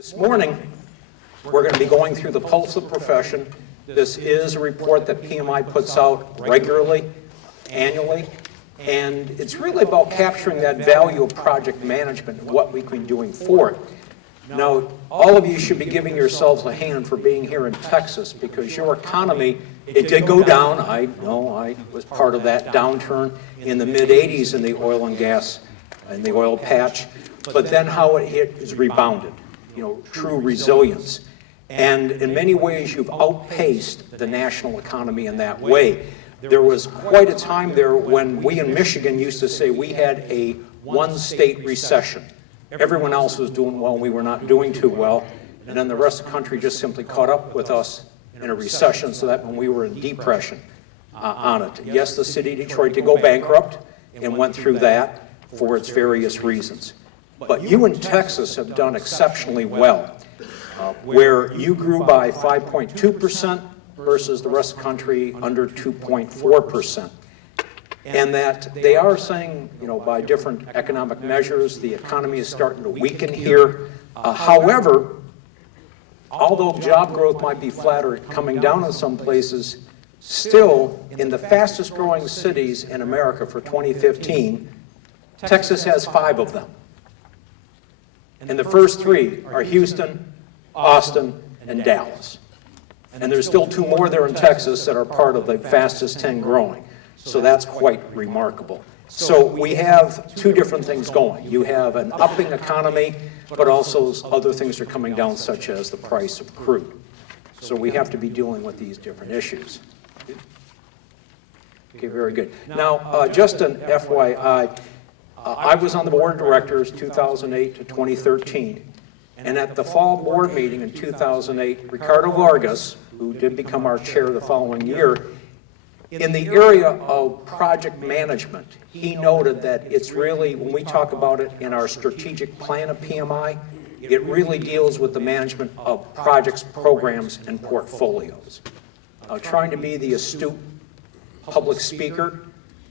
This morning, we're going to be going through the pulse of the profession. This is a report that PMI puts out regularly, annually, and it's really about capturing that value of project management and what we've been doing for it. Now, all of you should be giving yourselves a hand for being here in Texas because your economy, it did go down. I know I was part of that downturn in the mid-'80s in the oil and gas and the oil patch, but then how it hit is rebounded. True resilience. And in many ways, you've outpaced the national economy in that way. There was quite a time there when we in Michigan used to say we had a one-state recession. Everyone else was doing well, we were not doing too well. And then the rest of the country just simply caught up with us in a recession, so that when we were in depression on it. Yes, the city of Detroit did go bankrupt and went through that for its various reasons. But you in Texas have done exceptionally well, where you grew by 5.2% versus the rest of the country under 2.4%. And that they are saying, by different economic measures, the economy is starting to weaken here. However, although job growth might be flat or coming down in some places, still in the fastest growing cities in America for 2015, Texas has 5 of them. And the first 3 are Houston, Austin, and Dallas. And there's still 2 more there in Texas that are part of the fastest 10 growing. So that's quite remarkable. So we have 2 different things going. You have an upping economy, but also other things are coming down, such as the price of crude. So we have to be dealing with these different issues. Okay, very good. Now, just an FYI, I was on the board of directors 2008 to 2013, and at the fall board meeting in 2008, Ricardo Vargas, who did become our chair the following year, in the area of project management, he noted that it's really, when we talk about it in our strategic plan of PMI, it really deals with the management of projects, programs, and portfolios. Trying to be the astute public speaker,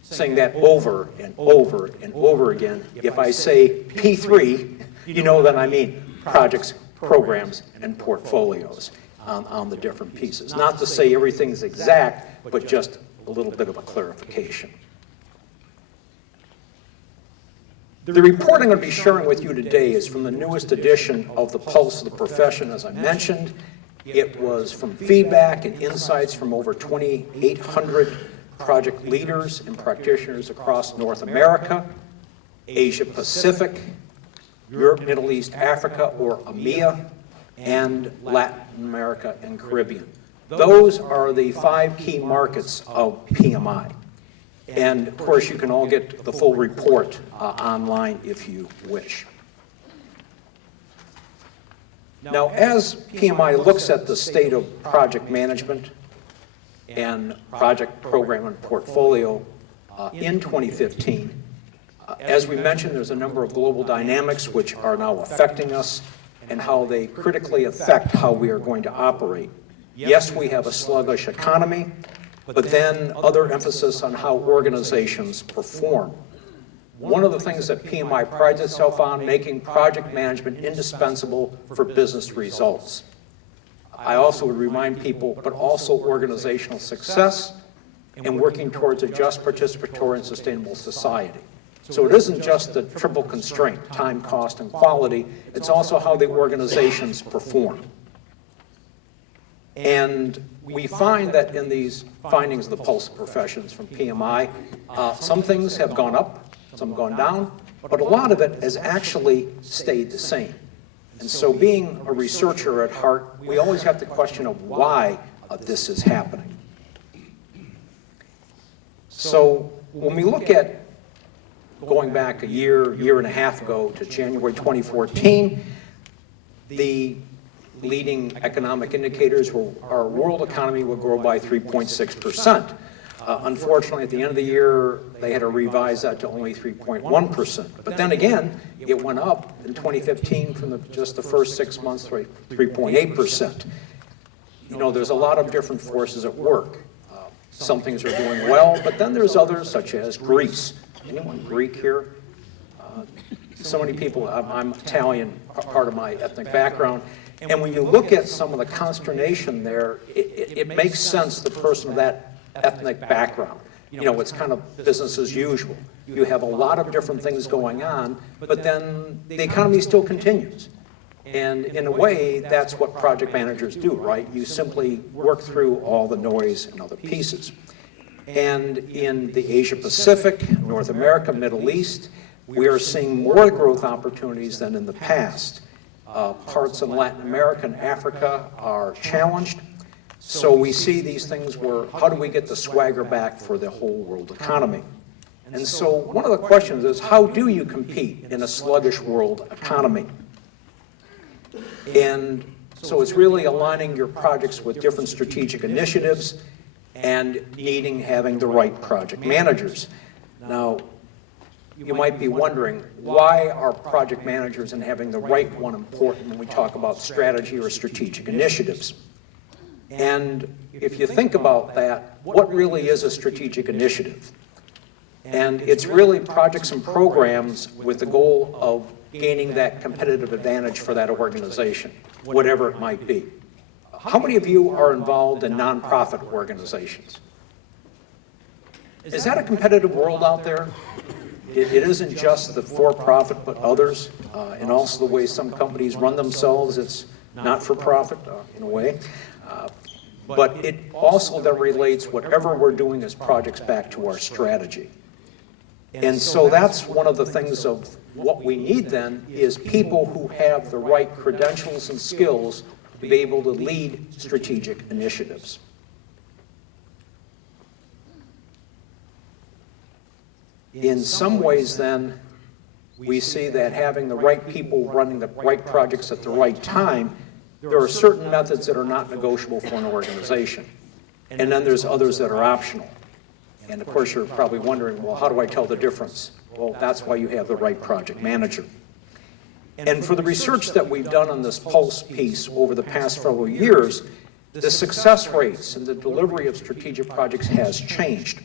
saying that over and over and over again. If I say P3, you know that I mean projects, programs, and portfolios on the different pieces. Not to say everything's exact, but just a little bit of a clarification. The report I'm going to be sharing with you today is from the newest edition of the Pulse of the Profession, as I mentioned. It was from feedback and insights from over 2,800 project leaders and practitioners across North America, Asia Pacific, Europe, Middle East, Africa, or EMEA, and Latin America and Caribbean. Those are the 5 key markets of PMI. And of course, you can all get the full report online if you wish. Now, as PMI looks at the state of project management and project, program, and portfolio in 2015, as we mentioned, there's a number of global dynamics which are now affecting us and how they critically affect how we are going to operate. Yes, we have a sluggish economy, but then other emphasis on how organizations perform. One of the things that PMI prides itself on, making project management indispensable for business results. I also would remind people, but also organizational success and working towards a just, participatory, and sustainable society. So it isn't just the triple constraint, time, cost, and quality, it's also how the organizations perform. And we find that in these findings of the Pulse of Professions from PMI, some things have gone up, some have gone down, but a lot of it has actually stayed the same. And so being a researcher at heart, we always have the question of why this is happening. So when we look at going back a year and a half ago to January 2014, the leading economic indicators were our world economy will grow by 3.6%. Unfortunately, at the end of the year, they had to revise that to only 3.1%. But then again, it went up in 2015 from just the first 6 months to 3.8%. There's a lot of different forces at work. Some things are doing well, but then there's others, such as Greece. Anyone Greek here? so many people, I'm Italian, part of my ethnic background, and when you look at some of the consternation there, it makes sense, the person of that ethnic background. You know, it's kind of business as usual. You have a lot of different things going on, but then the economy still continues. And in a way, that's what project managers do, right? You simply work through all the noise and other pieces. And in the Asia Pacific, North America, Middle East, we are seeing more growth opportunities than in the past. Parts of Latin America and Africa are challenged. So we see these things where, how do we get the swagger back for the whole world economy? And so one of the questions is, how do you compete in a sluggish world economy? And so it's really aligning your projects with different strategic initiatives and having the right project managers. Now, you might be wondering, why are project managers and having the right one important when we talk about strategy or strategic initiatives? And if you think about that, what really is a strategic initiative? And it's really projects and programs with the goal of gaining that competitive advantage for that organization, whatever it might be. How many of you are involved in nonprofit organizations? Is that a competitive world out there? It isn't just the for-profit, but others, and also the way some companies run themselves. It's not-for-profit, in a way. But it also then relates whatever we're doing as projects back to our strategy. And so that's one of the things of what we need then is people who have the right credentials and skills to be able to lead strategic initiatives. In some ways then, we see that having the right people running the right projects at the right time, there are certain methods that are not negotiable for an organization. And then there's others that are optional. And of course, you're probably wondering, well, how do I tell the difference? Well, that's why you have the right project manager. And for the research that we've done on this Pulse piece over the past several years, the success rates and the delivery of strategic projects has changed.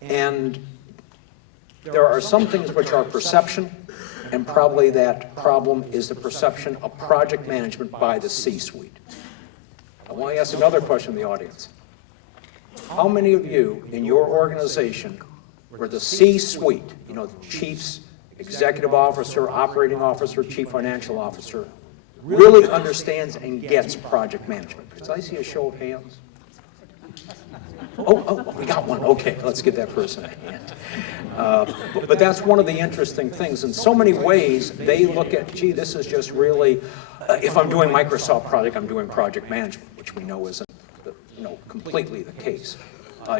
And there are some things which are perception, and probably that problem is the perception of project management by the C-suite. I want to ask another question in the audience. How many of you in your organization where the C-suite, you know, the chief's executive officer, operating officer, chief financial officer, really understands and gets project management? Could I see a show of hands? Oh, we got one. Okay, let's get that person a hand. But that's one of the interesting things. In so many ways, they look at, gee, this is just really, if I'm doing Microsoft project, I'm doing project management, which we know isn't, completely the case.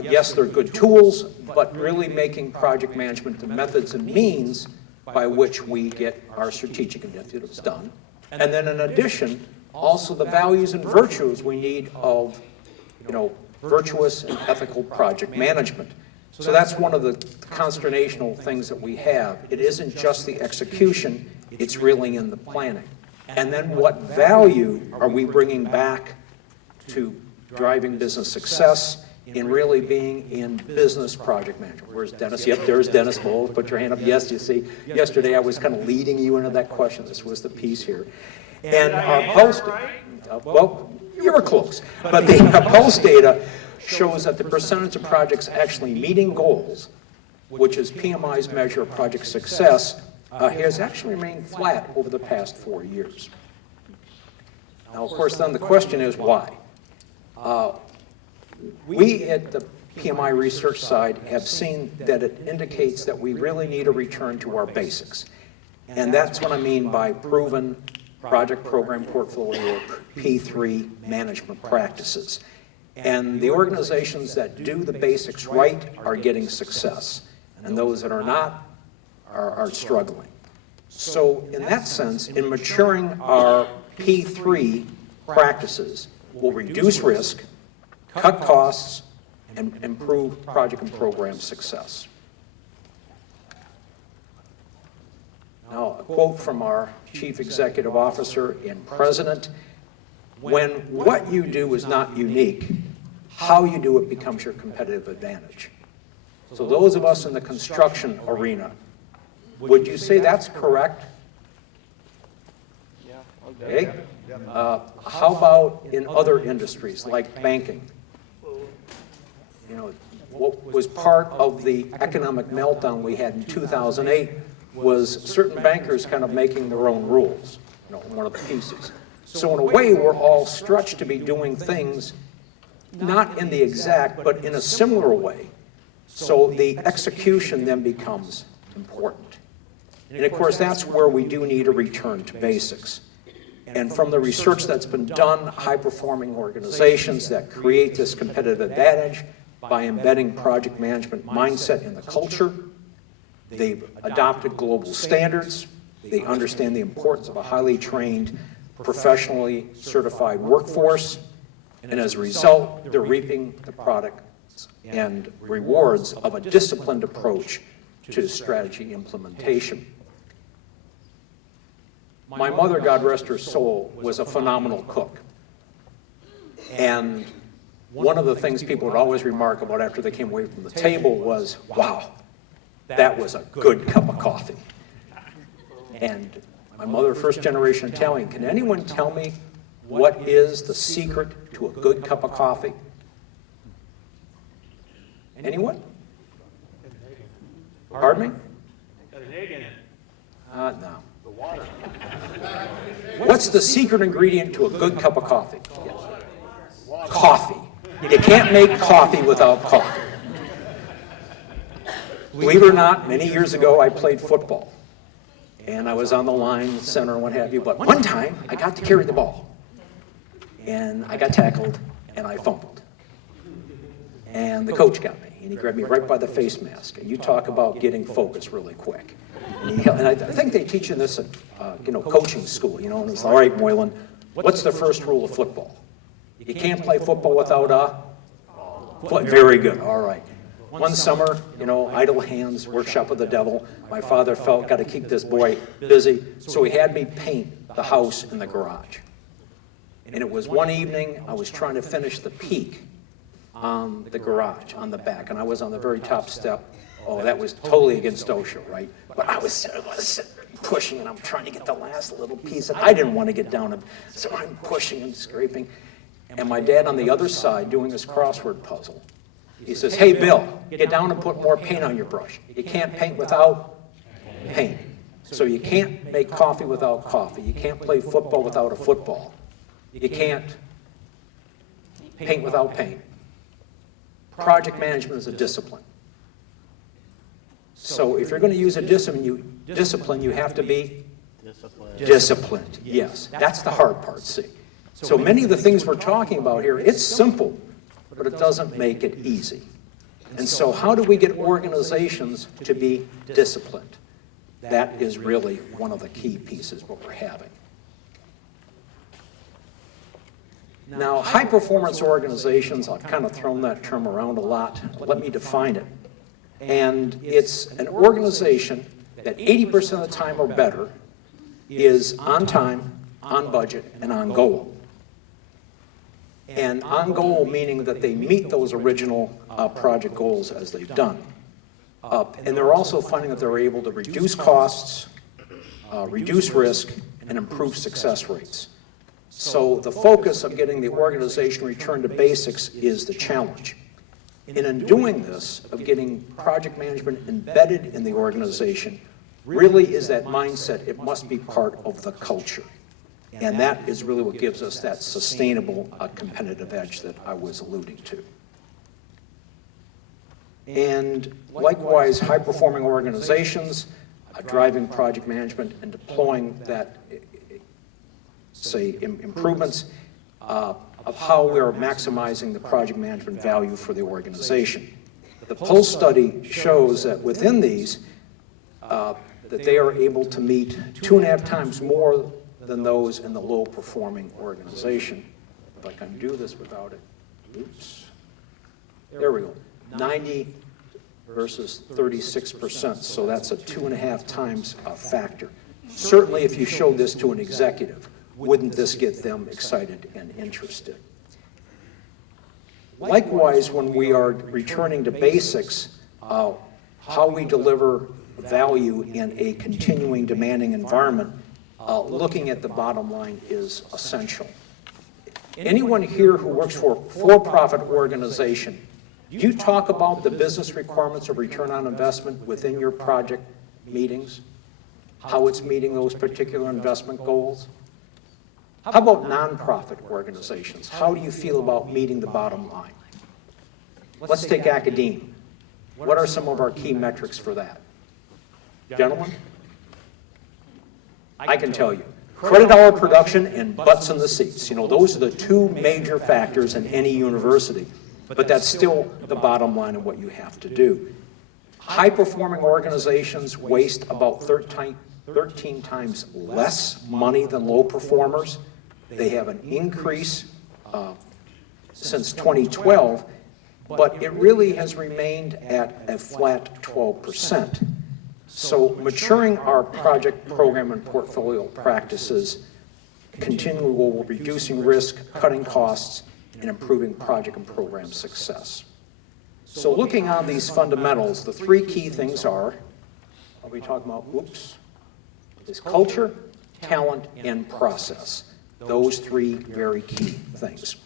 Yes, they're good tools, but really making project management the methods and means by which we get our strategic initiatives done. And then in addition, also the values and virtues we need of, virtuous and ethical project management. So that's one of the consternational things that we have. It isn't just the execution, it's really in the planning. And then what value are we bringing back to driving business success in really being in business project management? Where's Dennis? Yep, there's Dennis. Oh, put your hand up. Yes, you see, yesterday I was kind of leading you into that question. This was the piece here. And our Pulse, well, you were close, but the Pulse data shows that the percentage of projects actually meeting goals, which is PMI's measure of project success, has actually remained flat over the past 4 years. Now, of course, then the question is why? We at the PMI research side have seen that it indicates that we really need a return to our basics. And that's what I mean by proven project program portfolio, P3 management practices. And the organizations that do the basics right are getting success. And those that are not are struggling. So in that sense, in maturing our P3 practices, we'll reduce risk, cut costs, and improve project and program success. Now, a quote from our Chief Executive Officer and President: when what you do is not unique, how you do it becomes your competitive advantage. So those of us in the construction arena, Would you say that's correct? Okay. How about in other industries like banking? You know, what was part of the economic meltdown we had in 2008 was certain bankers kind of making their own rules, you know, one of the pieces. So in a way, we're all stretched to be doing things not in the exact, but in a similar way. So the execution then becomes important. And of course, that's where we do need a return to basics. And from the research that's been done, high-performing organizations that create this competitive advantage by embedding project management mindset in the culture, they've adopted global standards, they understand the importance of a highly trained, professionally certified workforce, and as a result, they're reaping the products and rewards of a disciplined approach to strategy implementation. My mother, God rest her soul, was a phenomenal cook. And one of the things people would always remark about after they came away from the table was, wow, that was a good cup of coffee. And my mother, first generation Italian, can anyone tell me what is the secret to a good cup of coffee? Anyone? Pardon me? Got an egg in it. No. The water. What's the secret ingredient to a good cup of coffee? Yes. Coffee. You can't make coffee without coffee. Believe it or not, many years ago I played football. And I was on the line, center, and what have you. But one time, I got to carry the ball. And I got tackled, and I fumbled. And the coach got me, and he grabbed me right by the face mask. And you talk about getting focused really quick. And I think they teach you this at, coaching school, and it's, all right, Moylan, what's the first rule of football? You can't play football without very good, all right. One summer, idle hands, workshop of the devil. My father felt, got to keep this boy busy, so he had me paint the house in the garage. And it was one evening, I was trying to finish the peak on the garage, on the back, and I was on the very top step. Oh, that was totally against OSHA, right? But I was pushing, and I'm trying to get the last little piece, and I didn't want to get down, so I'm pushing and scraping. And my dad on the other side doing this crossword puzzle, he says, hey, Bill, get down and put more paint on your brush. You can't paint without paint. So you can't make coffee without coffee. You can't play football without a football. You can't paint without paint. Project management is a discipline. So if you're going to use a discipline, you have to be disciplined. Yes, that's the hard part, see. So many of the things we're talking about here, it's simple, but it doesn't make it easy. And so how do we get organizations to be disciplined? That is really one of the key pieces what we're having. Now, high-performance organizations, I've kind of thrown that term around a lot. Let me define it. And it's an organization that 80% of the time or better is on time, on budget, and on goal. And on goal meaning that they meet those original project goals as they've done. And they're also finding that they're able to reduce costs, reduce risk, and improve success rates. So the focus of getting the organization returned to basics is the challenge. And in doing this, of getting project management embedded in the organization, really is that mindset, it must be part of the culture. And that is really what gives us that sustainable competitive edge that I was alluding to. And likewise, high-performing organizations, driving project management and deploying that, say, improvements of how we are maximizing the project management value for the organization. The Pulse study shows that within these, that they are able to meet 2.5 times more than those in the low-performing organization. If I can do this without it, oops. There we go. 90 versus 36%, so that's a 2.5 times factor. Certainly, if you showed this to an executive, wouldn't this get them excited and interested? Likewise, when we are returning to basics, how we deliver value in a continuing demanding environment, looking at the bottom line is essential. Anyone here who works for a for-profit organization, do you talk about the business requirements of return on investment within your project meetings? How it's meeting those particular investment goals? How about nonprofit organizations? How do you feel about meeting the bottom line? Let's take academia. What are some of our key metrics for that? Gentlemen? I can tell you. Credit hour production and butts in the seats. You know, those are the two major factors in any university, but that's still the bottom line of what you have to do. High-performing organizations waste about 13 times less money than low performers. They have an increase since 2012, but it really has remained at a flat 12%. So maturing our project, program, and portfolio practices continually while reducing risk, cutting costs, and improving project and program success. So looking on these fundamentals, the three key things are we talking about, is culture, talent, and process. Those three very key things.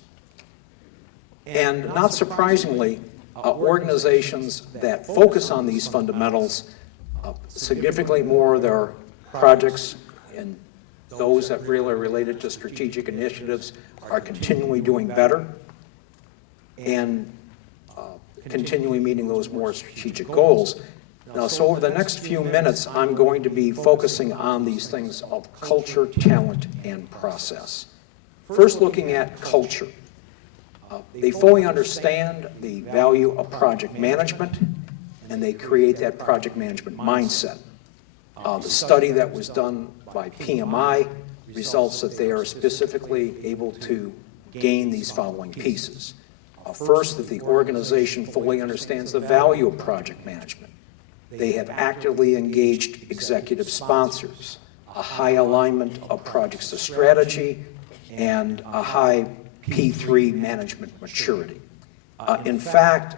And not surprisingly, organizations that focus on these fundamentals, significantly more of their projects and those that really are related to strategic initiatives are continually doing better and continually meeting those more strategic goals. Now, so over the next few minutes, I'm going to be focusing on these things of culture, talent, and process. First, looking at culture. They fully understand the value of project management, and they create that project management mindset. The study that was done by PMI results that they are specifically able to gain these following pieces. First, that the organization fully understands the value of project management. They have actively engaged executive sponsors, a high alignment of projects to strategy, and a high P3 management maturity. In fact,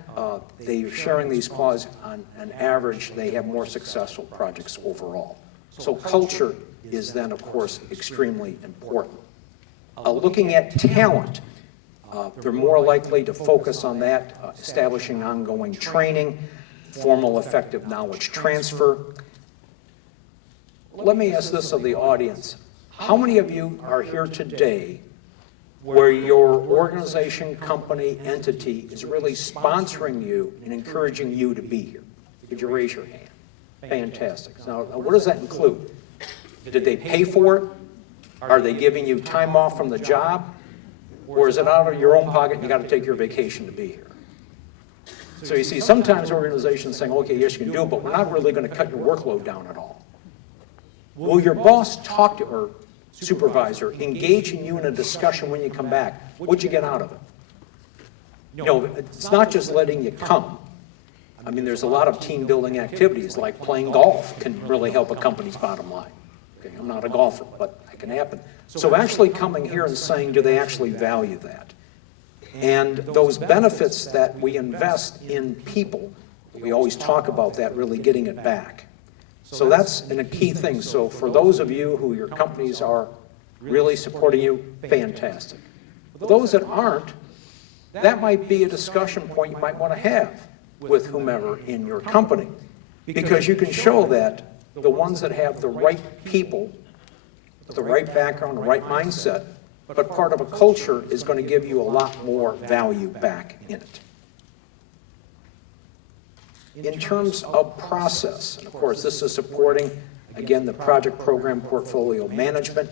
they are sharing these qualities on an average, they have more successful projects overall. So culture is then, of course, extremely important. Looking at talent, they're more likely to focus on that, establishing ongoing training, formal effective knowledge transfer. Let me ask this of the audience. How many of you are here today where your organization, company, entity is really sponsoring you and encouraging you to be here? Could you raise your hand? Fantastic. Now, what does that include? Did they pay for it? Are they giving you time off from the job? Or is it out of your own pocket and you got to take your vacation to be here? So you see, sometimes organizations saying, okay, yes, you can do it, but we're not really going to cut your workload down at all. Will your boss talk to, or supervisor, engaging you in a discussion when you come back? What'd you get out of it? You know, it's not just letting you come. I mean, there's a lot of team building activities, like playing golf can really help a company's bottom line. Okay, I'm not a golfer, but it can happen. So actually coming here and saying, do they actually value that? And those benefits that we invest in people, we always talk about that, really getting it back. So that's a key thing. So for those of you who your companies are really supporting you, fantastic. For those that aren't, that might be a discussion point you might want to have with whomever in your company, because you can show that the ones that have the right people, the right background, the right mindset, but part of a culture is going to give you a lot more value back in it. In terms of process, and of course this is supporting, again, the project program portfolio management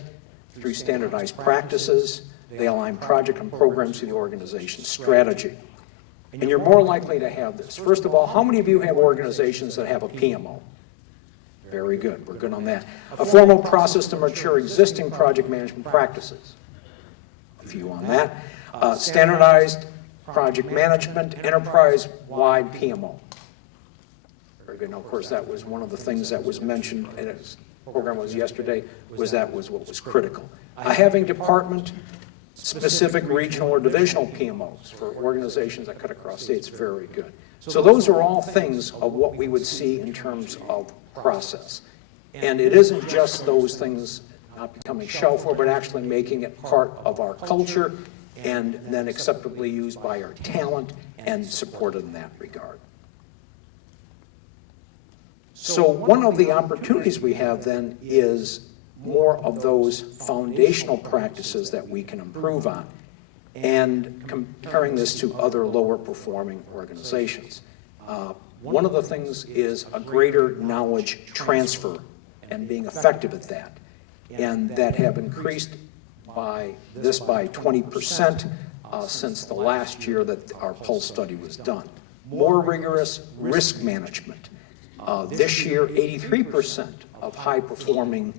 through standardized practices. They align project and programs to the organization's strategy. And you're more likely to have this. First of all, how many of you have organizations that have a PMO? Very good, we're good on that. A formal process to mature existing project management practices. A few on that. Standardized project management, enterprise-wide PMO. Very good. Now, of course, that was one of the things that was mentioned, and the program was yesterday, was what was critical. Having department-specific regional or divisional PMOs for organizations that cut across states, very good. So those are all things of what we would see in terms of process. And it isn't just those things not becoming shelfware, but actually making it part of our culture and then acceptably used by our talent and supported in that regard. So one of the opportunities we have then is more of those foundational practices that we can improve on, and comparing this to other lower performing organizations. One of the things is a greater knowledge transfer and being effective at that, and that have increased by 20% since the last year that our Pulse study was done. More rigorous risk management. This year, 83% of high-performing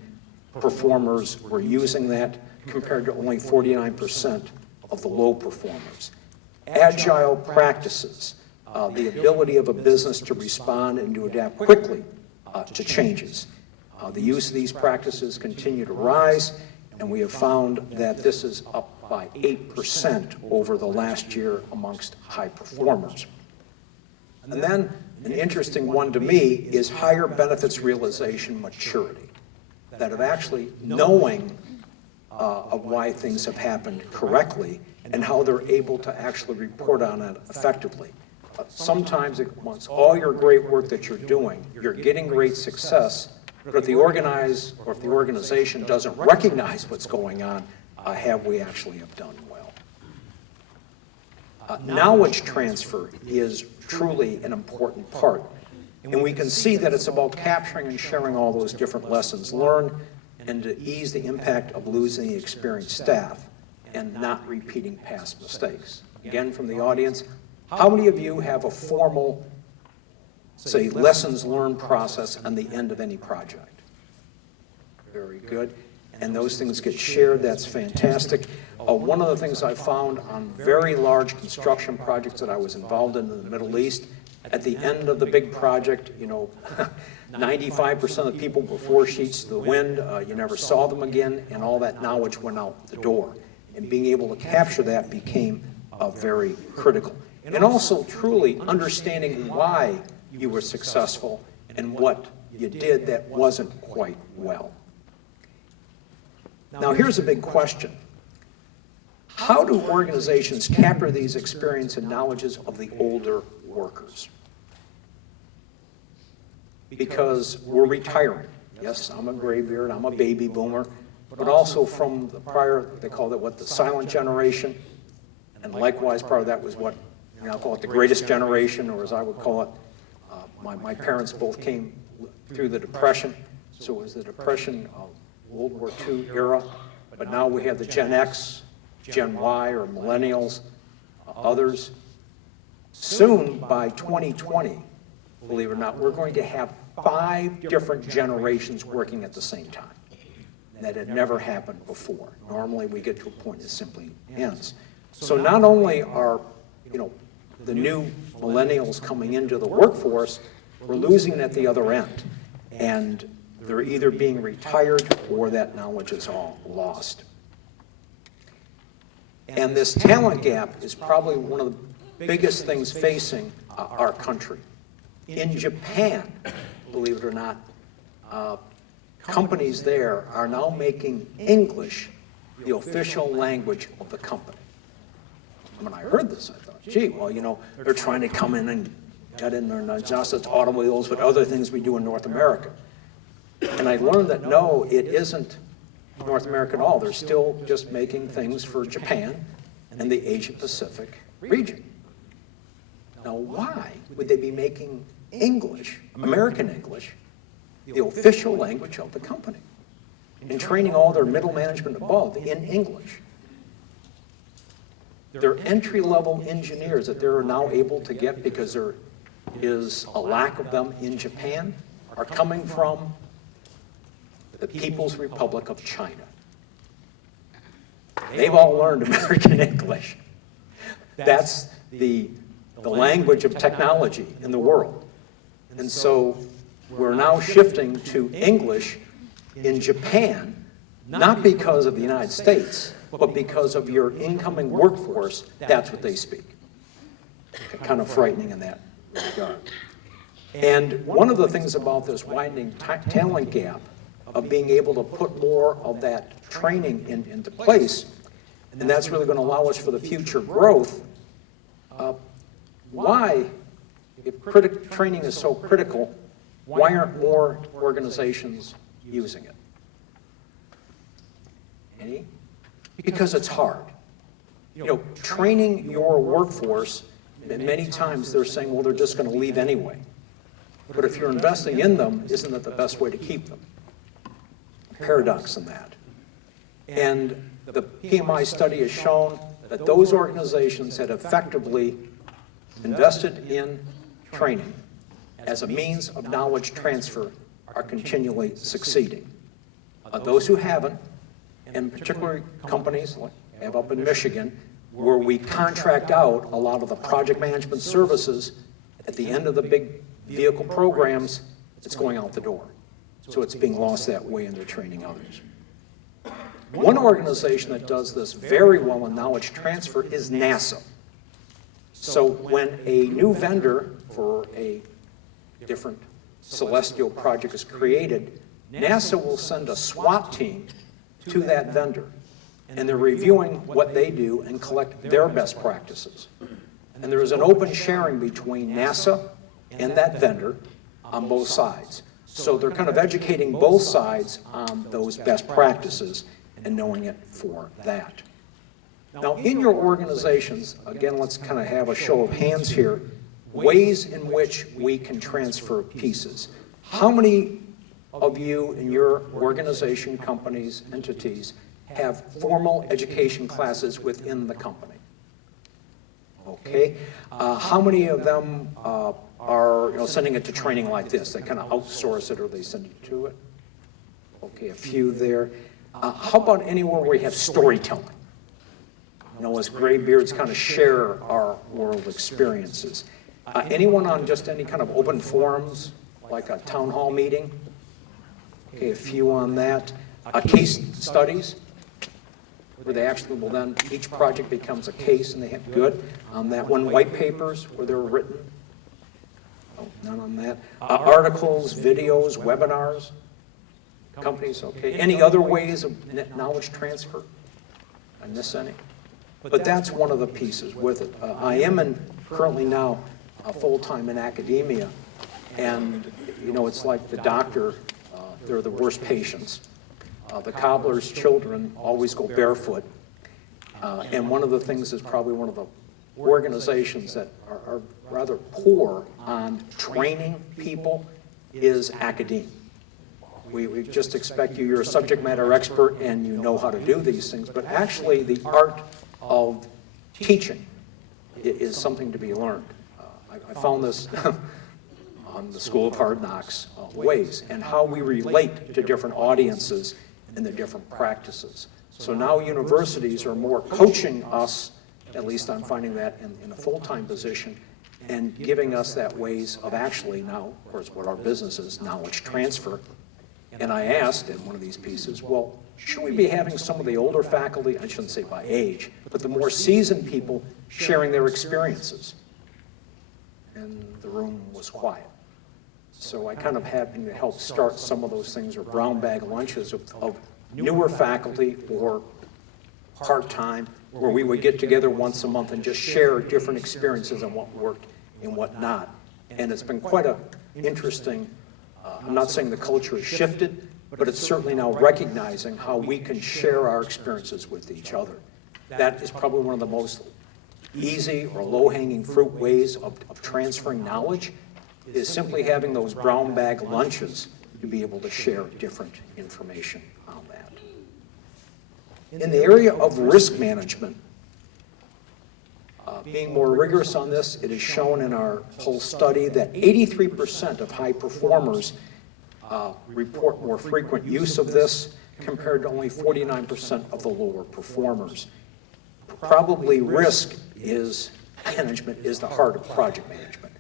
performers were using that, compared to only 49% of the low performers. Agile practices, the ability of a business to respond and to adapt quickly to changes. The use of these practices continue to rise, and we have found that this is up by 8% over the last year amongst high performers. And then an interesting one to me is higher benefits realization maturity, that of actually knowing of why things have happened correctly and how they're able to actually report on it effectively. Sometimes once all your great work that you're doing, you're getting great success, but if the organization doesn't recognize what's going on, have we actually have done well? Knowledge transfer is truly an important part, and we can see that it's about capturing and sharing all those different lessons learned and to ease the impact of losing the experienced staff and not repeating past mistakes. Again, from the audience, how many of you have a formal, say, lessons learned process on the end of any project? Very good. And those things get shared, that's fantastic. One of the things I found on very large construction projects that I was involved in the Middle East, at the end of the big project, 95% of the people were 4 sheets to the wind, you never saw them again, and all that knowledge went out the door. And being able to capture that became very critical. And also truly understanding why you were successful and what you did that wasn't quite well. Now here's a big question. How do organizations capture these experience and knowledges of the older workers? Because we're retiring. Yes, I'm a graybeard, I'm a baby boomer, but also from the prior, they called it the silent generation, and likewise part of that was I'll call it the greatest generation, or as I would call it, my parents both came through the Depression, so it was the Depression of World War II era, but now we have the Gen X, Gen Y, or millennials, others. Soon, by 2020, believe it or not, we're going to have 5 different generations working at the same time. That had never happened before. Normally, we get to a point that simply ends. So not only are, the new millennials coming into the workforce, we're losing it at the other end. And they're either being retired or that knowledge is all lost. And this talent gap is probably one of the biggest things facing our country. In Japan, believe it or not, companies there are now making English the official language of the company. When I heard this, I thought, gee, well, they're trying to come in and get in there, not just as automobiles, but other things we do in North America. And I learned that no, it isn't North America at all. They're still just making things for Japan and the Asia Pacific region. Now, why would they be making English, American English, the official language of the company, and training all their middle management above in English? They're entry-level engineers that they're now able to get because there is a lack of them in Japan are coming from the People's Republic of China. They've all learned American English. That's the language of technology in the world. And so we're now shifting to English in Japan, not because of the United States, but because of your incoming workforce, that's what they speak. Kind of frightening in that regard. And one of the things about this widening talent gap of being able to put more of that training into place, and that's really going to allow us for the future growth, why, if training is so critical, why aren't more organizations using it? Any? Because it's hard. You know, training your workforce, many times they're saying, well, they're just going to leave anyway. But if you're investing in them, isn't that the best way to keep them? Paradox in that. And the PMI study has shown that those organizations that effectively invested in training as a means of knowledge transfer are continually succeeding. Those who haven't, and particularly companies like I have up in Michigan, where we contract out a lot of the project management services, at the end of the big vehicle programs, it's going out the door. So it's being lost that way and they're training others. One organization that does this very well in knowledge transfer is NASA. So when a new vendor for a different celestial project is created, NASA will send a SWAT team to that vendor. And they're reviewing what they do and collect their best practices. And there is an open sharing between NASA and that vendor on both sides. So they're kind of educating both sides on those best practices and knowing it for that. Now, in your organizations, again, let's kind of have a show of hands here, ways in which we can transfer pieces. How many of you in your organization, companies, entities, have formal education classes within the company? Okay. How many of them are sending it to training like this? They kind of outsource it or they send it to it? Okay, a few there. How about anywhere where we have storytelling? As graybeards kind of share our world experiences. Anyone on just any kind of open forums, like a town hall meeting? Okay, a few on that. Case studies, where they actually will then, each project becomes a case and they have good on that one. White papers where they're written. Oh, none on that. Articles, videos, webinars. Companies, okay. Any other ways of knowledge transfer? I miss any? But that's one of the pieces with it. I am currently now full-time in academia, and it's like the doctor, they're the worst patients. The cobbler's children always go barefoot. And one of the things is probably one of the organizations that are rather poor on training people is academia. We just expect you're a subject matter expert and you know how to do these things, but actually the art of teaching is something to be learned. I found this on the School of Hard Knocks ways and how we relate to different audiences and the different practices. So now universities are more coaching us, at least I'm finding that in a full-time position, and giving us that ways of actually now, of course, what our business is, knowledge transfer. And I asked in one of these pieces, well, should we be having some of the older faculty, I shouldn't say by age, but the more seasoned people sharing their experiences? And the room was quiet. So I kind of happened to help start some of those things, or brown bag lunches of newer faculty or part-time, where we would get together once a month and just share different experiences and what worked and what not. And it's been quite a interesting, I'm not saying the culture has shifted, but it's certainly now recognizing how we can share our experiences with each other. That is probably one of the most easy or low-hanging fruit ways of transferring knowledge, is simply having those brown bag lunches to be able to share different information on that. In the area of risk management, being more rigorous on this, it is shown in our whole study that 83% of high performers report more frequent use of this compared to only 49% of the lower performers. Probably risk management is the heart of project management.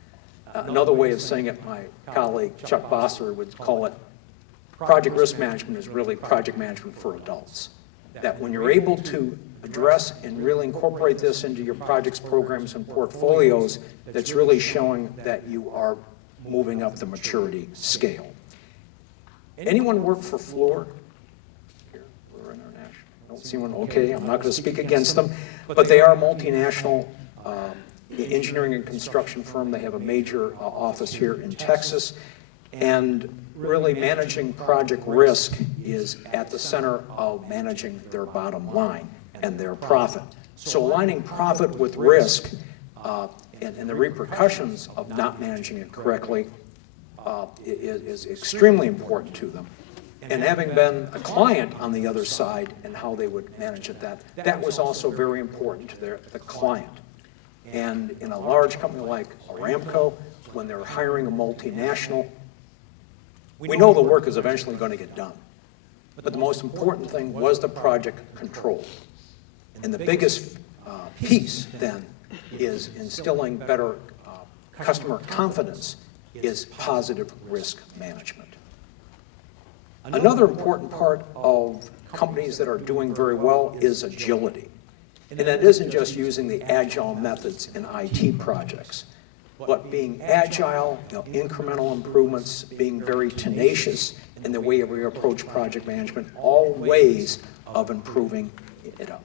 Another way of saying it, my colleague Chuck Bosser would call it, project risk management is really project management for adults. That when you're able to address and really incorporate this into your projects, programs, and portfolios, that's really showing that you are moving up the maturity scale. Anyone work for Fluor? Here, we're international. Don't see one. Okay, I'm not going to speak against them, but they are a multinational engineering and construction firm. They have a major office here in Texas, and really managing project risk is at the center of managing their bottom line and their profit. So aligning profit with risk and the repercussions of not managing it correctly is extremely important to them. And having been a client on the other side and how they would manage it, that was also very important to the client. And in a large company like Aramco, when they're hiring a multinational, we know the work is eventually going to get done. But the most important thing was the project control. And the biggest piece then is instilling better customer confidence is positive risk management. Another important part of companies that are doing very well is agility. And that isn't just using the agile methods in IT projects, but being agile, incremental improvements, being very tenacious in the way we approach project management, all ways of improving it up.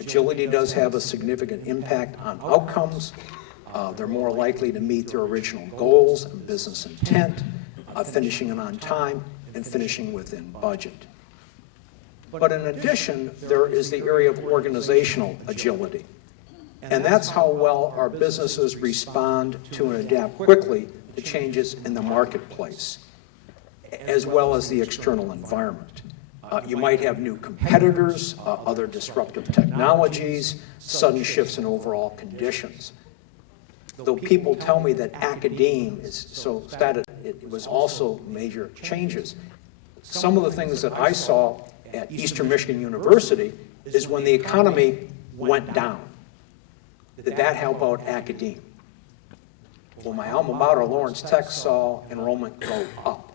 Agility does have a significant impact on outcomes. They're more likely to meet their original goals and business intent, finishing it on time, and finishing within budget. But in addition, there is the area of organizational agility. And that's how well our businesses respond to and adapt quickly to changes in the marketplace, as well as the external environment. You might have new competitors, other disruptive technologies, sudden shifts in overall conditions. Though people tell me that academe is so static, it was also major changes. Some of the things that I saw at Eastern Michigan University is when the economy went down. Did that help out academe? Well, my alma mater, Lawrence Tech, saw enrollment go up.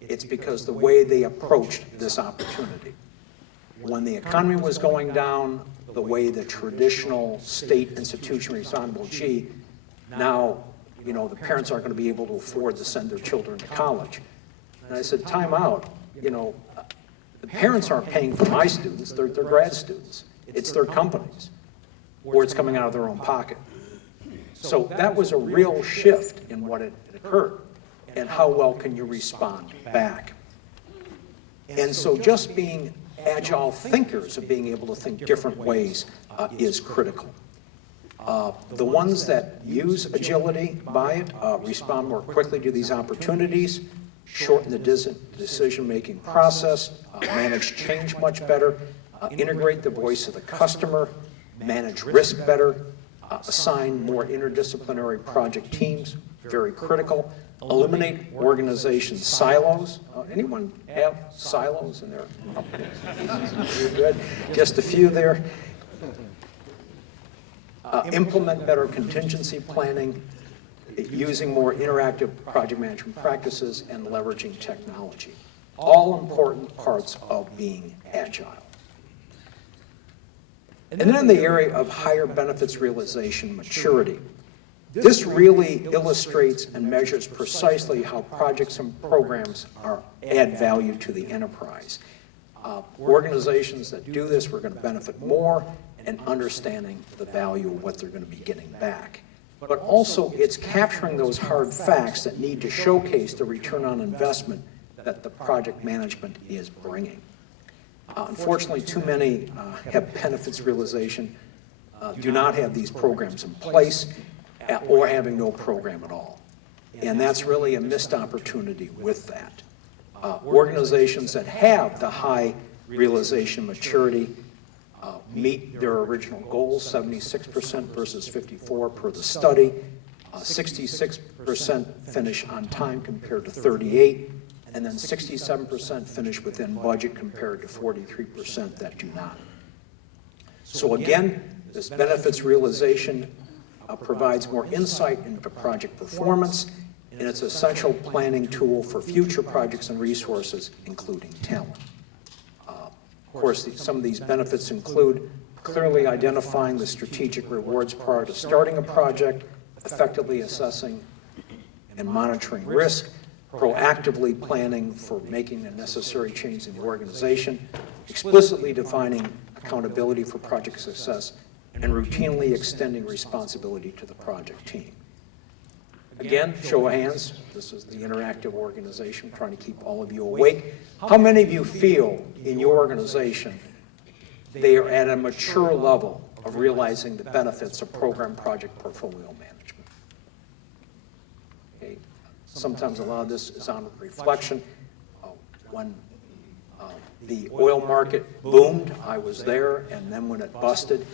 It's because the way they approached this opportunity. When the economy was going down, the way the traditional state institution responded, well, gee, now, the parents aren't going to be able to afford to send their children to college. And I said, time out, the parents aren't paying for my students, they're grad students. It's their companies, or it's coming out of their own pocket. So that was a real shift in what had occurred, and how well can you respond back. And so just being agile thinkers of being able to think different ways is critical. The ones that use agility by it respond more quickly to these opportunities, shorten the decision-making process, manage change much better, integrate the voice of the customer, manage risk better, assign more interdisciplinary project teams, very critical, eliminate organization silos. Anyone have silos in their company? You're good. Just a few there. Implement better contingency planning, using more interactive project management practices, and leveraging technology. All important parts of being agile. And then in the area of higher benefits realization maturity, this really illustrates and measures precisely how projects and programs add value to the enterprise. Organizations that do this, we're going to benefit more in understanding the value of what they're going to be getting back. But also, it's capturing those hard facts that need to showcase the return on investment that the project management is bringing. Unfortunately, too many have benefits realization, do not have these programs in place, or having no program at all. And that's really a missed opportunity with that. Organizations that have the high realization maturity meet their original goals, 76% versus 54% per the study. 66% finish on time compared to 38%, and then 67% finish within budget compared to 43% that do not. So again, this benefits realization provides more insight into project performance, and it's an essential planning tool for future projects and resources, including talent. Of course, some of these benefits include clearly identifying the strategic rewards prior to starting a project, effectively assessing and monitoring risk, proactively planning for making the necessary change in the organization, explicitly defining accountability for project success, and routinely extending responsibility to the project team. Again, show of hands, this is the interactive organization trying to keep all of you awake. How many of you feel in your organization they are at a mature level of realizing the benefits of program project portfolio management? Okay. Sometimes a lot of this is on reflection. When the oil market boomed, I was there, and then when it busted,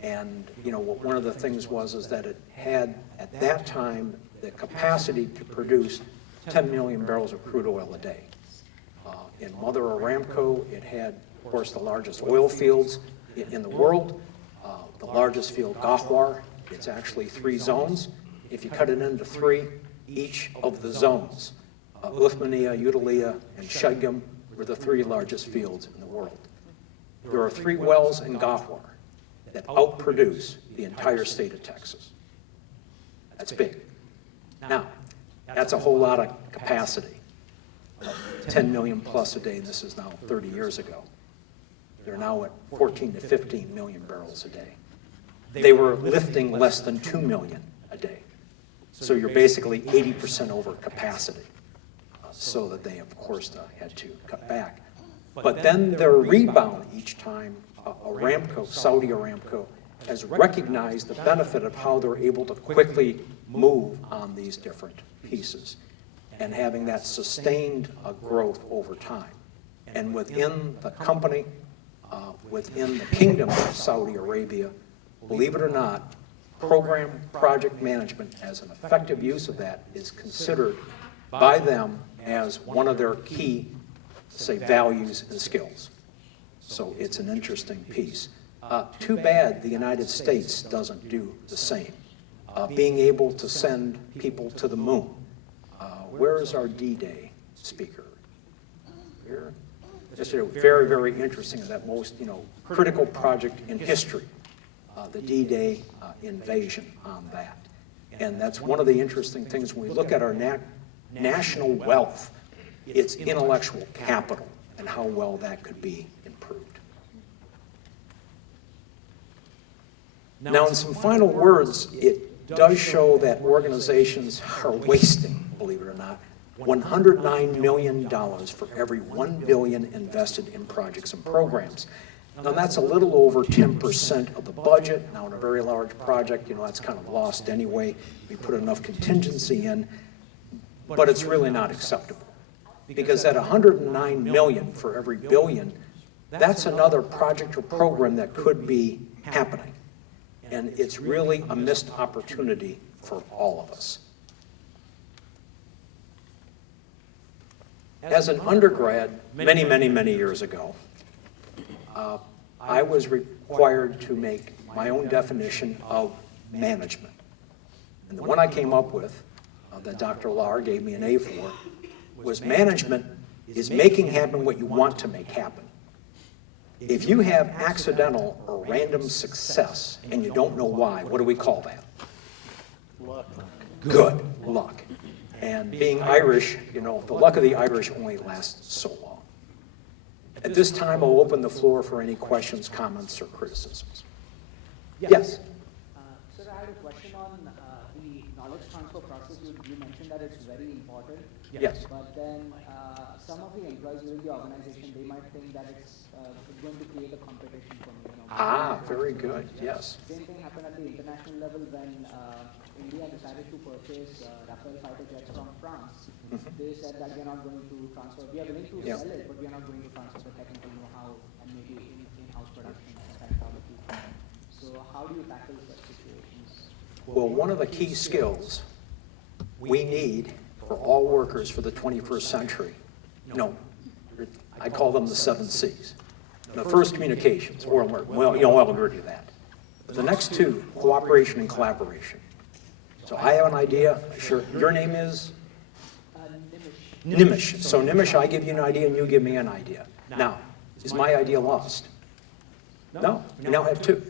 and one of the things is that it had at that time the capacity to produce 10 million barrels of crude oil a day. In Mother Aramco, it had, of course, the largest oil fields in the world. The largest field, Gahwar, it's actually 3 zones. If you cut it into 3, each of the zones, Uthmaniyah, Udaliyah, and Shagam, were the 3 largest fields in the world. There are 3 wells in Gahwar that outproduce the entire state of Texas. That's big. Now, that's a whole lot of capacity. 10 million plus a day, and this is now 30 years ago. They're now at 14 to 15 million barrels a day. They were lifting less than 2 million a day. So you're basically 80% over capacity. So that they, of course, had to cut back. But then their rebound each time, Aramco, Saudi Aramco, has recognized the benefit of how they're able to quickly move on these different pieces and having that sustained growth over time. And within the company, within the kingdom of Saudi Arabia, believe it or not, program project management as an effective use of that is considered by them as one of their key, say, values and skills. So it's an interesting piece. Too bad the United States doesn't do the same. Being able to send people to the moon. Where is our D-Day speaker? Here. Just very, very interesting, that most critical project in history, the D-Day invasion on that. And that's one of the interesting things when we look at our national wealth, it's intellectual capital and how well that could be improved. Now, in some final words, it does show that organizations are wasting, believe it or not, $109 million for every $1 billion invested in projects and programs. Now, that's a little over 10% of the budget. Now, in a very large project, that's kind of lost anyway. We put enough contingency in, but it's really not acceptable. Because at $109 million for every billion, that's another project or program that could be happening. And it's really a missed opportunity for all of us. As an undergrad, many, many, many years ago, I was required to make my own definition of management. And the one I came up with, that Dr. Lahr gave me an A for, was management is making happen what you want to make happen. If you have accidental or random success and you don't know why, what do we call that? Luck. Good luck. And being Irish, the luck of the Irish only lasts so long. At this time, I'll open the floor for any questions, comments, or criticisms. Yes? Sir, I had a question on the knowledge transfer process. You mentioned that it's very important. Yes. But then some of the employees within the organization, they might think that it's going to create a competition for me. Very good. Yes. Same thing happened at the international level when India decided to purchase Rafale fighter jets from France. They said that we are not going to transfer. We are willing to sell it, but we are not going to transfer the technical know-how and maybe in-house production and that kind of thing. So how do you tackle such situations? Well, one of the key skills we need for all workers for the 21st century, I call them the 7 C's. The first, communications, oral work. Well, I'll agree to that. But the next 2, cooperation and collaboration. So I have an idea. Sure. Your name is? Nimish. So Nimish, I give you an idea and you give me an idea. Now, is my idea lost? No. You now have 2.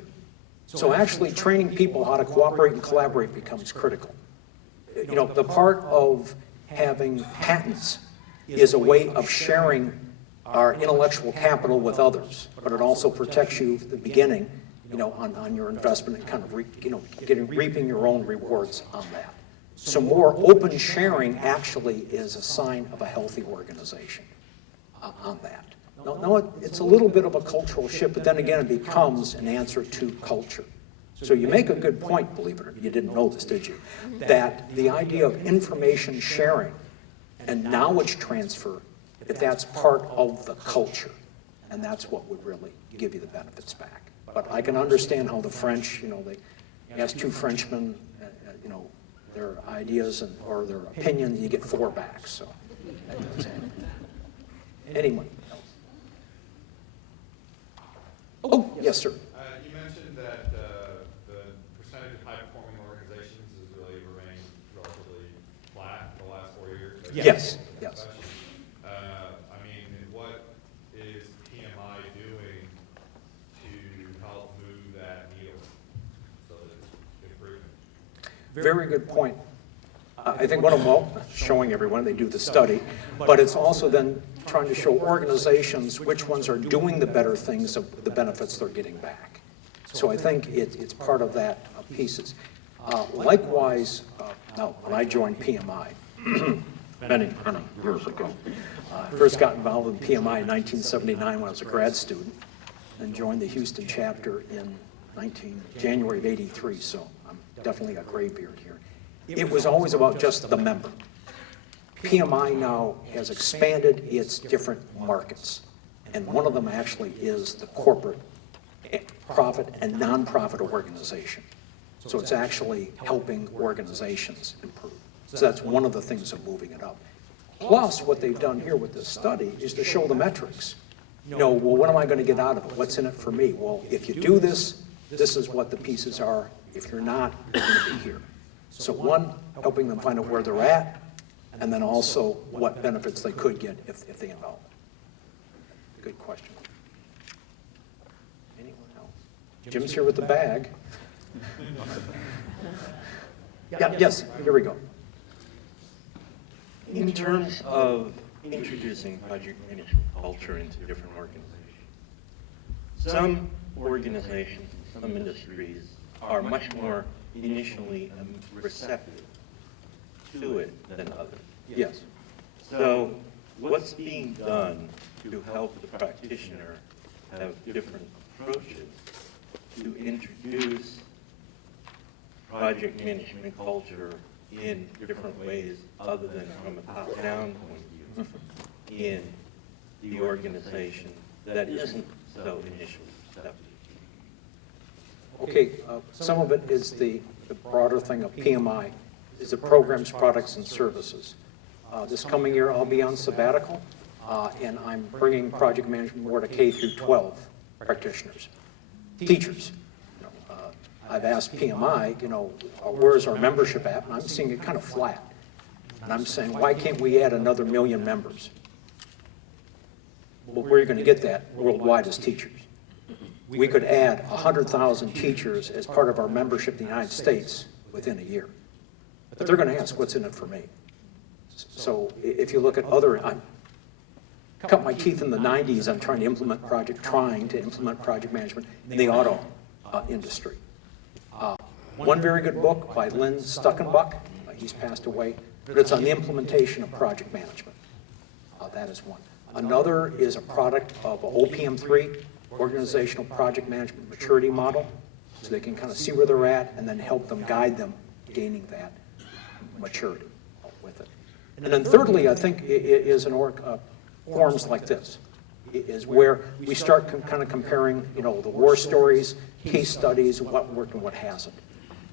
So actually training people how to cooperate and collaborate becomes critical. You know, the part of having patents is a way of sharing our intellectual capital with others, but it also protects you at the beginning, you know, on your investment and kind of, reaping your own rewards on that. So more open sharing actually is a sign of a healthy organization on that. No, it's a little bit of a cultural shift, but then again, it becomes an answer to culture. So you make a good point, believe it or not, you didn't know this, did you? That the idea of information sharing and knowledge transfer, if that's part of the culture, and that's what would really give you the benefits back. But I can understand how the French, you know, they ask two Frenchmen, you know, their ideas or their opinions, you get 4 back, so. Anyone else? Oh, yes, sir. You mentioned that the percentage of high-performing organizations has really remained relatively flat in the last 4 years. Yes, yes. I mean, what is PMI doing to help move that needle so that it's improving? Very good point. I think one of them, well, showing everyone, they do the study, but it's also then trying to show organizations which ones are doing the better things of the benefits they're getting back. So I think it's part of that pieces. Likewise, now, when I joined PMI, many years ago, I first got involved in PMI in 1979 when I was a grad student, and joined the Houston chapter in January of '83, so I'm definitely a graybeard here. It was always about just the member. PMI now has expanded its different markets, and one of them actually is the corporate profit and nonprofit organization. So it's actually helping organizations improve. So that's one of the things of moving it up. Plus, what they've done here with this study is to show the metrics. You know, well, what am I going to get out of it? What's in it for me? Well, if you do this, this is what the pieces are. If you're not, you're going to be here. So one, helping them find out where they're at, and then also what benefits they could get if they involve. Good question. Anyone else? Jim's here with the bag. Yeah, yes, here we go. In terms of introducing project management culture into different organizations, some organizations, some industries are much more initially receptive to it than others. Yes. So what's being done to help the practitioner have different approaches to introduce project management culture in different ways other than from a top-down point of view in the organization that isn't so initially receptive? Okay, some of it is the broader thing of PMI, is the programs, products, and services. This coming year, I'll be on sabbatical, and I'm bringing project management more to K through 12 practitioners, teachers. You know, I've asked PMI, you know, where's our membership at? And I'm seeing it kind of flat. And I'm saying, why can't we add another 1 million members? Well, where are you going to get that worldwide as teachers? We could add 100,000 teachers as part of our membership in the United States within a year. But they're going to ask, what's in it for me? So if you look at other, I cut my teeth in the 90s on trying to implement project management in the auto industry. One very good book by Lynn Stuckenbuck, he's passed away, but it's on the implementation of project management. That is one. Another is a product of OPM3, Organizational Project Management Maturity Model, so they can kind of see where they're at and then help them, guide them, gaining that maturity with it. And then thirdly, I think, is forums like this, is where we start kind of comparing, you know, the war stories, case studies, what worked and what hasn't.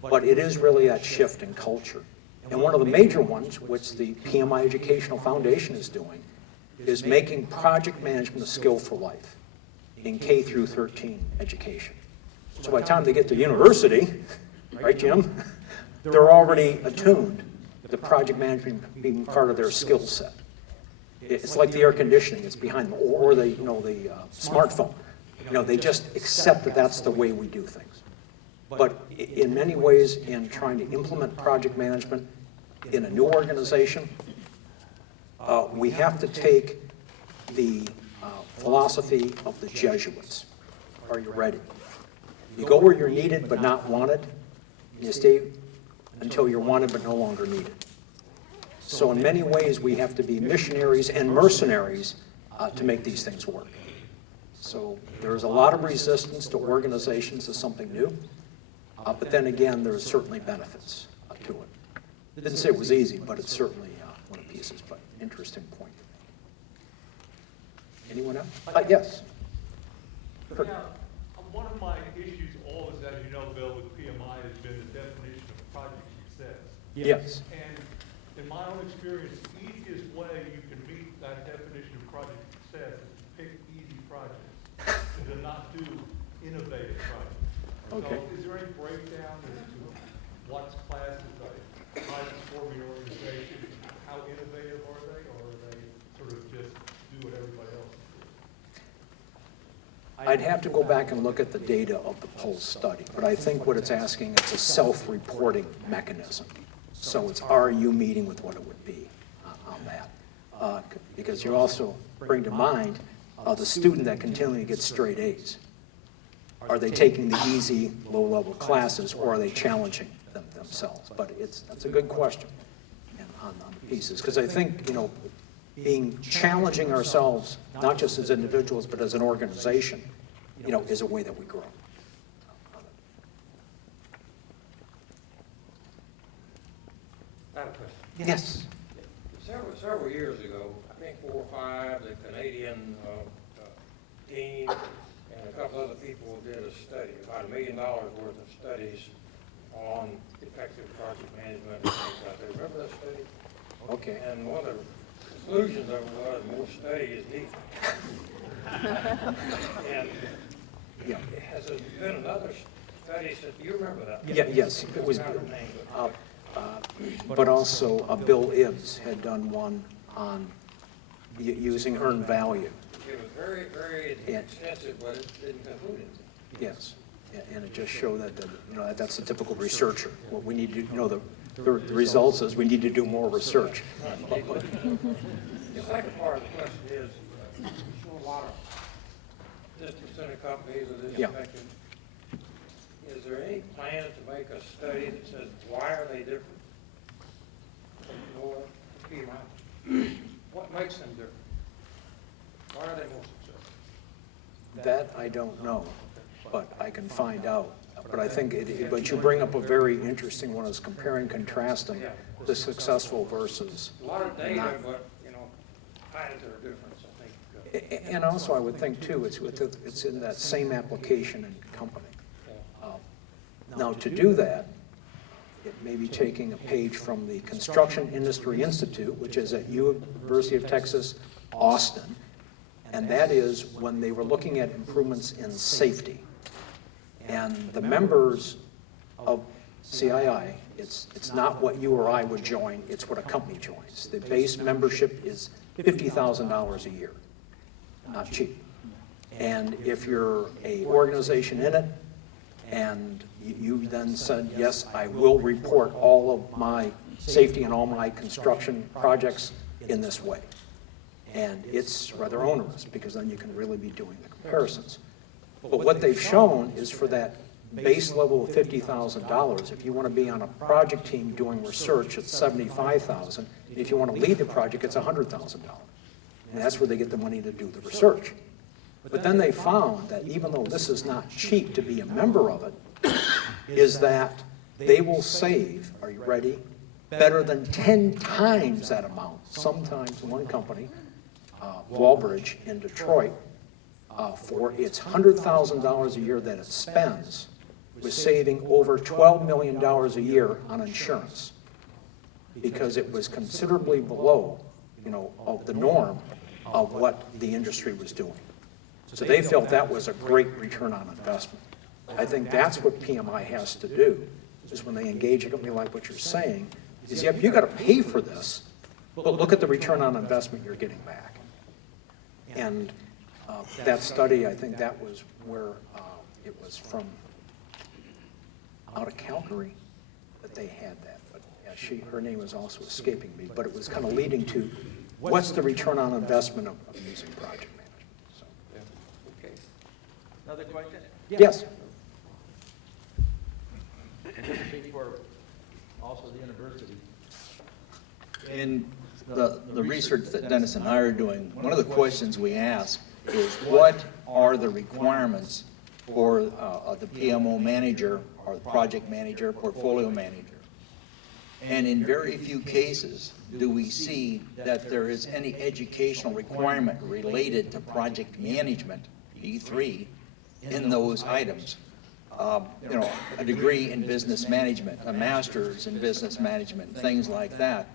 But it is really that shift in culture. And one of the major ones, which the PMI Educational Foundation is doing, is making project management a skill for life in K through 13 education. So by the time they get to university, right, Jim, they're already attuned to project management being part of their skill set. It's like the air conditioning, it's behind them, or the, you know, the smartphone. You know, they just accept that that's the way we do things. But in many ways, in trying to implement project management, in a new organization, we have to take the philosophy of the Jesuits. Are you ready? You go where you're needed but not wanted, and you stay until you're wanted but no longer needed. So in many ways, we have to be missionaries and mercenaries to make these things work. So there's a lot of resistance to organizations as something new, but then again, there's certainly benefits to it. Didn't say it was easy, but it's certainly one of the pieces, but interesting point. Anyone else? Yes. Kurt. Yeah, one of my issues always, as you know, Bill, with PMI has been the definition of project success. Yes. And in my own experience, the easiest way you can meet that definition of project success is to pick easy projects and to not do innovative projects. Okay. So is there any breakdown as to what's classed as a high-performing organization? How innovative are they, or are they sort of just do what everybody else is doing? I'd have to go back and look at the data of the Pulse study, but I think what it's asking, it's a self-reporting mechanism. So it's, are you meeting with what it would be on that? Because you also bring to mind the student that continually gets straight A's. Are they taking the easy, low-level classes, or are they challenging themselves? But that's a good question on the pieces, because I think, you know, challenging ourselves, not just as individuals, but as an organization, you know, is a way that we grow. I have a question. Yes. Several years ago, I think 4 or 5, the Canadian team and a couple other people did a study, about $1 million worth of studies on effective project management and things like that. Remember that study? Okay. And one of the conclusions of it was more study is needed. And Yeah. has there been another study, do you remember that? Yeah, yes, it was, but also Bill Ibbs had done one on using earned value. It was very, very extensive, but it didn't conclude anything. Yes, and it just showed that, you know, that's the typical researcher. What we need to, you know, the results is we need to do more research. The second part of the question is, you show a lot of distance center companies that is Yeah. effective. Is there any plan to make a study that says, why are they different from your PMI? What makes them different? Why are they more successful? That I don't know, but I can find out. But I think, but you bring up a very interesting one, is comparing, contrasting the successful versus A lot of not. data, but, you know, why is there a difference, I think. And also, I would think too, it's in that same application and company. Now, to do that, it may be taking a page from the Construction Industry Institute, which is at University of Texas, Austin, and that is when they were looking at improvements in safety. And the members of CII, it's not what you or I would join, it's what a company joins. The base membership is $50,000 a year, not cheap. And if you're an organization in it, and you then said, yes, I will report all of my safety and all my construction projects in this way. And it's rather onerous, because then you can really be doing the comparisons. But what they've shown is for that base level of $50,000, if you want to be on a project team doing research, it's $75,000. If you want to lead the project, it's $100,000. And that's where they get the money to do the research. But then they found that even though this is not cheap to be a member of it, is that they will save, are you ready, better than 10 times that amount. Sometimes one company, Walbridge in Detroit, for its $100,000 a year that it spends, was saving over $12 million a year on insurance, because it was considerably below, you know, of the norm of what the industry was doing. So they felt that was a great return on investment. I think that's what PMI has to do, is when they engage a company like what you're saying, is, yep, you got to pay for this, but look at the return on investment you're getting back. And that study, I think that was where it was from, out of Calgary, that they had that. But her name is also escaping me, but it was kind of leading to, what's the return on investment of using project management? So, Okay. Another question? yes. And this would be for also the university. In the research that Dennis and I are doing, one of the questions we ask is, what are the requirements for the PMO manager or the project manager, portfolio manager? And in very few cases do we see that there is any educational requirement related to project management, E3, in those items. You know, a degree in business management, a master's in business management, things like that.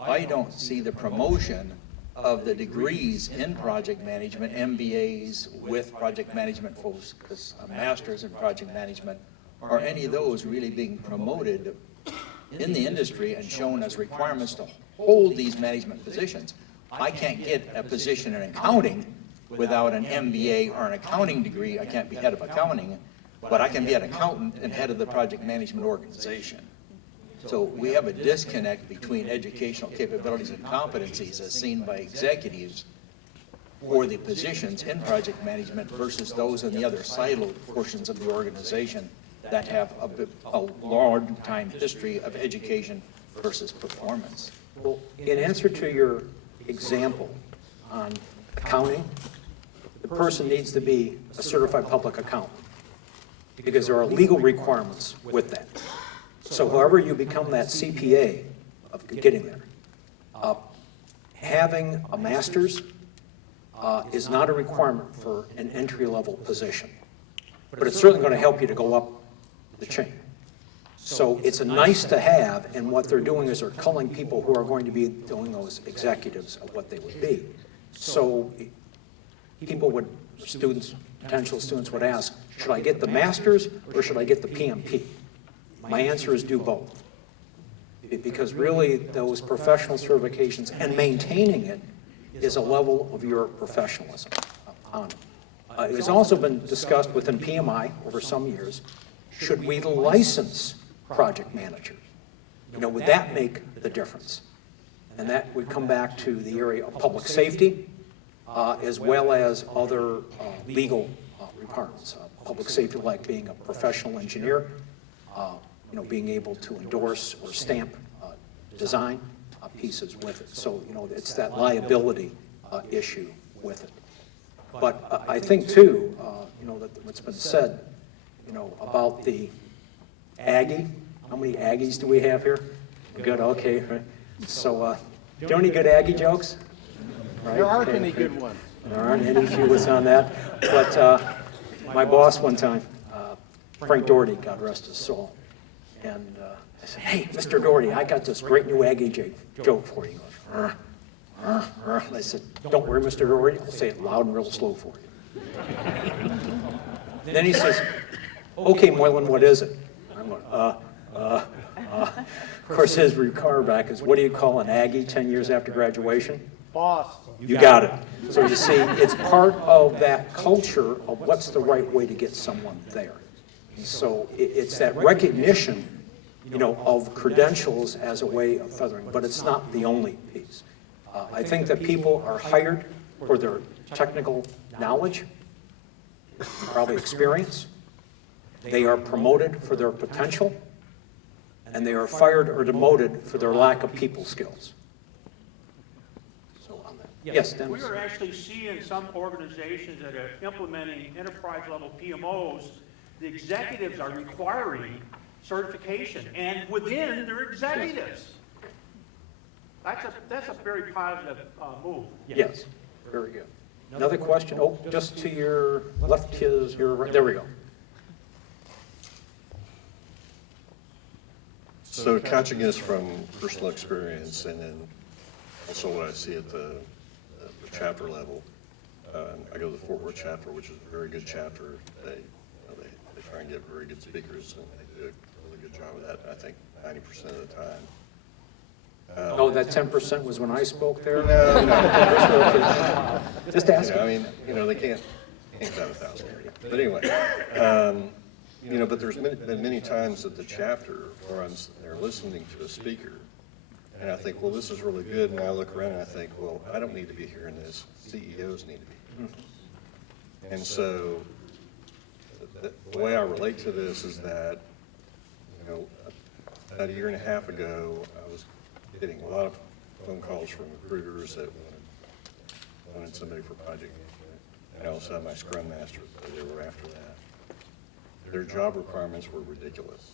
I don't see the promotion of the degrees in project management, MBAs with project management folks, because a master's in project management, or any of those really being promoted in the industry and shown as requirements to hold these management positions. I can't get a position in accounting without an MBA or an accounting degree. I can't be head of accounting, but I can be an accountant and head of the project management organization. So we have a disconnect between educational capabilities and competencies as seen by executives for the positions in project management versus those in the other siloed portions of the organization that have a large time history of education versus performance. Well, in answer to your example on accounting, the person needs to be a certified public accountant because there are legal requirements with that. So however you become that CPA of getting there, having a master's is not a requirement for an entry-level position, but it's certainly going to help you to go up the chain. So it's a nice to have, and what they're doing is they're culling people who are going to be doing those executives of what they would be. So people would, students, potential students would ask, should I get the master's or should I get the PMP? My answer is do both. Because really those professional certifications and maintaining it is a level of your professionalism on it. It has also been discussed within PMI over some years, should we license project managers? You know, would that make the difference? And that would come back to the area of public safety, as well as other legal requirements. Public safety, like being a professional engineer, you know, being able to endorse or stamp design pieces with it. So, you know, it's that liability issue with it. But I think too, you know, that what's been said, you know, about the Aggie. How many Aggies do we have here? Good, okay. Right. So, do you know any good Aggie jokes? Right? There aren't any good ones. There aren't any few on that. But my boss one time, Frank Doherty, God rest his soul, and I said, hey, Mr. Doherty, I got this great new Aggie joke for you. He goes, and I said, don't worry, Mr. Doherty, I'll say it loud and real slow for you. Then he says, okay, Moylan, what is it? I'm going, Of course, his recall-back is, what do you call an Aggie 10 years after graduation? Boss. You got it. So you see, it's part of that culture of what's the right way to get someone there. And so it's that recognition, you know, of credentials as a way of feathering, but it's not the only piece. I think that people are hired for their technical knowledge, probably experience. They are promoted for their potential, and they are fired or demoted for their lack of people skills. So on that. Yes, Dennis. We are actually seeing some organizations that are implementing enterprise-level PMOs, the executives are requiring certification, and within their executives. That's a very positive move. Yes, very good. Another question? Oh, just to your left, your right. There we go. So catching this from personal experience and then also what I see at the chapter level, I go to the Fort Worth chapter, which is a very good chapter. They try and get very good speakers, and they do a really good job of that, I think 90% of the time. Oh, that 10% was when I spoke there? No. Just ask. I mean, they can't count 1,000. But anyway, but there's been many times that the chapter, or they're listening to a speaker, And I think, well, this is really good, and I look around and I think, well, I don't need to be hearing this, CEOs need to be. And so, the way I relate to this is that, you know, about a year and a half ago, I was getting a lot of phone calls from recruiters that wanted somebody for project management. And I also had my Scrum Master, so they were after that. Their job requirements were ridiculous.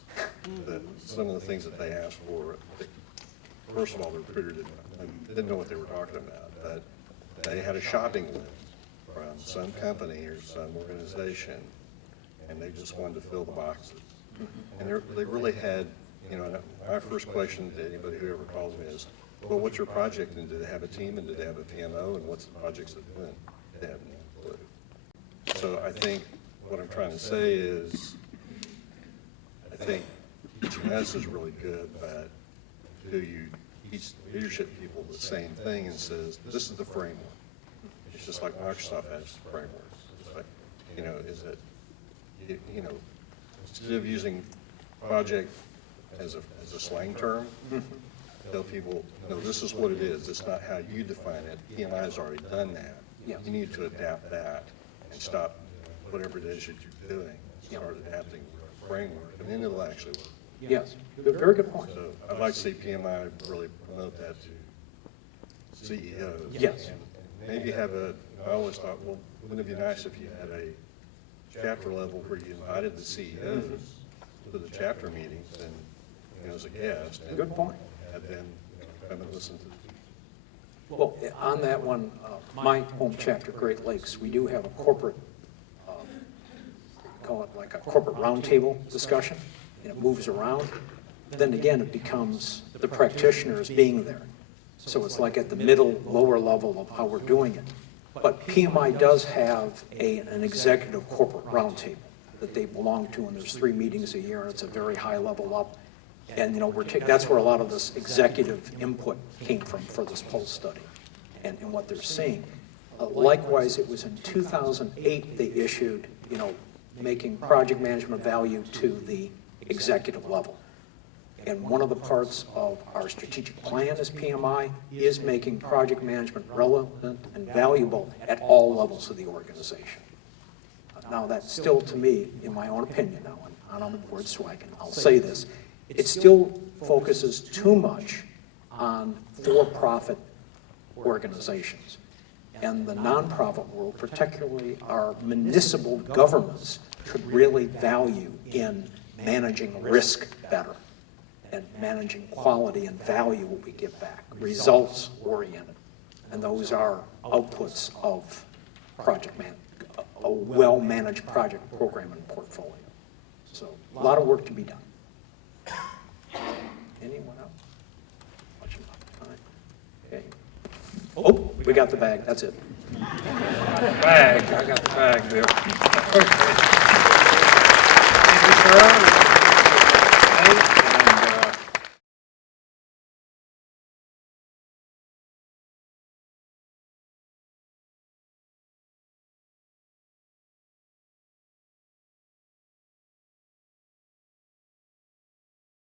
Some of the things that they asked for, first of all, the recruiter didn't know what they were talking about, but they had a shopping list from some company or some organization, and they just wanted to fill the boxes. And they really had, you know, my first question to anybody who ever calls me is, well, what's your project, and do they have a team, and do they have a PMO, and what's the projects they're doing? They have no clue. So I think what I'm trying to say is, I think teaching us is really good, but do you teach leadership people the same thing and says, this is the framework? It's just like Microsoft has frameworks. It's like, you know, is it, you know, instead of using project as a slang term, tell people, no, this is what it is. It's not how you define it. PMI has already done that. Yeah. You need to adapt that and stop whatever it is that you're doing. Start adapting the framework, and then it'll actually work. Yes, very good point. So I'd like to see PMI really promote that to CEOs. Yes. And maybe have I always thought, well, wouldn't it be nice if you had a chapter level where you invited the CEOs to the chapter meetings and, you know, as a guest. And Good point. had them, you know, come and listen to the Well, on that one, my home chapter, Great Lakes, we do have a corporate, call it like a corporate roundtable discussion, and it moves around. Then again, it becomes the practitioners being there. So it's like at the middle, lower level of how we're doing it. But PMI does have an executive corporate roundtable that they belong to, and there's 3 meetings a year, and it's a very high level up. And, you know, that's where a lot of this executive input came from for this Pulse study and what they're seeing. Likewise, it was in 2008 they issued, you know, making project management value to the executive level. And one of the parts of our strategic plan as PMI is making project management relevant and valuable at all levels of the organization. Now, that's still, to me, in my own opinion now, and I'm on the board, so I'll say this, it still focuses too much on for-profit organizations. And the nonprofit world, particularly our municipal governments, could really value in managing risk better and managing quality and value what we give back, results oriented. And those are outputs of project a well-managed project program and portfolio. So a lot of work to be done. Anyone else? Watching my time. Okay. Oh, we got the bag, that's it. Bag, I got the bag there. Thank you, sir.